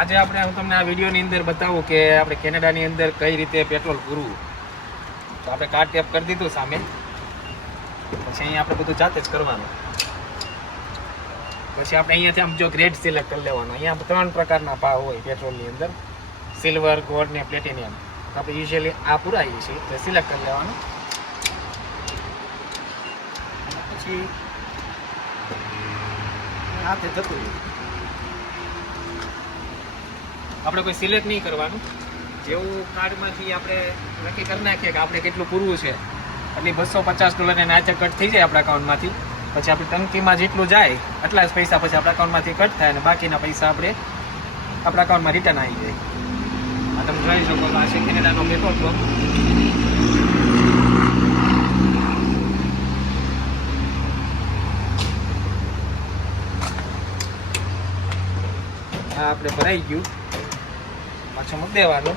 આજે હું તમને આ વિડીયોની અંદર બતાવું કે આપણે કેનેડાની અંદર કઈ રીતે પેટ્રોલ પૂરવું. તો આપણે કાર્ડ ટેપ કરી દીધું સામે, પછી અહીંયા આપણે બધું જાતે જ કરવાનું. પછી આપણે અહીંયાથી આમ જો ગ્રેડ સિલેક્ટ કરી લેવાનો. અહીંયા 3 પ્રકારના ભાવ હોય પેટ્રોલની અંદર, સિલ્વર, ગોલ્ડ ને પ્લેટિનિયમ. તો આપણે યુઝ્યુઅલી આ પુરાઈએ છીએ તો સિલેક્ટ કરી લેવાનું. પછી હાથે જતું રહ્યું. આપણે કોઈ સિલેક્ટ નહીં કરવાનું. જેવું કાર્ડમાંથી આપણે નક્કી કરી નાખીએ કે આપણે કેટલું પૂરવું છે, એટલે $250 ને નાચે કટ થઈ જાય આપણા અકાઉન્ટમાંથી. પછી આપણી ટંકીમાં જેટલું જાય એટલા જ પૈસા પછી આપણા અકાઉન્ટમાંથી કટ થાય, અને બાકીના પૈસા આપણે આપણા અકાઉન્ટમાં રિટર્ન આવી જાય. આ તમે જોઈ શકો આ છે કેનેડાનો પેટ્રોલ પંપ. આ આપણે ભરાઈ ગયું, પાછું મૂકી દેવાનું.